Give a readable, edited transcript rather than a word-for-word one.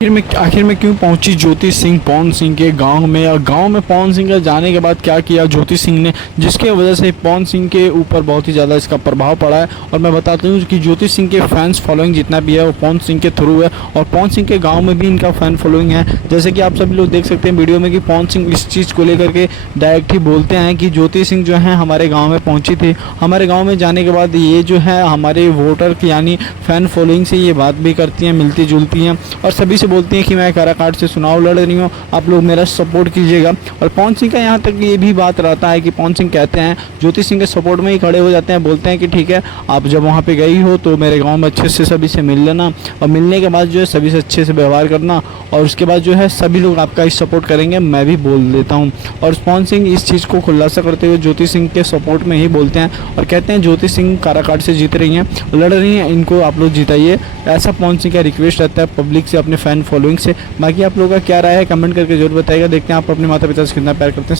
आखिर में क्यों पहुंची ज्योति सिंह पवन सिंह के गांव में, और गांव में पवन सिंह के जाने के बाद क्या किया ज्योति सिंह ने, जिसके वजह से पवन सिंह के ऊपर बहुत ही ज़्यादा इसका प्रभाव पड़ा है। और मैं बताता हूं कि ज्योति सिंह के फैंस फॉलोइंग जितना भी है वो पवन सिंह के थ्रू है, और पवन सिंह के गाँव में भी इनका फैन फॉलोइंग है। जैसे कि आप सभी लोग देख सकते हैं वीडियो में कि पवन सिंह इस चीज़ को लेकर के डायरेक्ट ही बोलते हैं कि ज्योति सिंह जो है हमारे गाँव में पहुँची थी, हमारे गाँव में जाने के बाद ये जो है हमारे वोटर की यानी फ़ैन फॉलोइंग से ये बात भी करती हैं, मिलती जुलती हैं, और सभी से बोलती हैं कि मैं काराकाट से चुनाव लड़ रही हूँ, आप लोग मेरा सपोर्ट कीजिएगा। और पवन सिंह का यहाँ तक ये भी बात रहता है कि पवन सिंह कहते हैं ज्योति सिंह के सपोर्ट में ही खड़े हो जाते हैं, बोलते हैं कि ठीक है आप जब वहाँ पे गई हो तो मेरे गांव में अच्छे से सभी से मिल लेना, और मिलने के बाद जो है सभी से अच्छे से व्यवहार करना, और उसके बाद जो है सभी लोग आपका ही सपोर्ट करेंगे, मैं भी बोल देता हूँ। और पवन सिंह इस चीज़ को खुलासा करते हुए ज्योति सिंह के सपोर्ट में ही बोलते हैं और कहते हैं ज्योति सिंह काराकाट से जीत रही हैं, लड़ रही हैं, इनको आप लोग जिताइए। ऐसा पवन सिंह का रिक्वेस्ट रहता है पब्लिक से, अपने फ़ैन फॉलोइंग से। बाकी आप लोगों का क्या राय है कमेंट करके जरूर बताइएगा। देखते हैं आप अपने माता पिता से कितना प्यार करते हैं।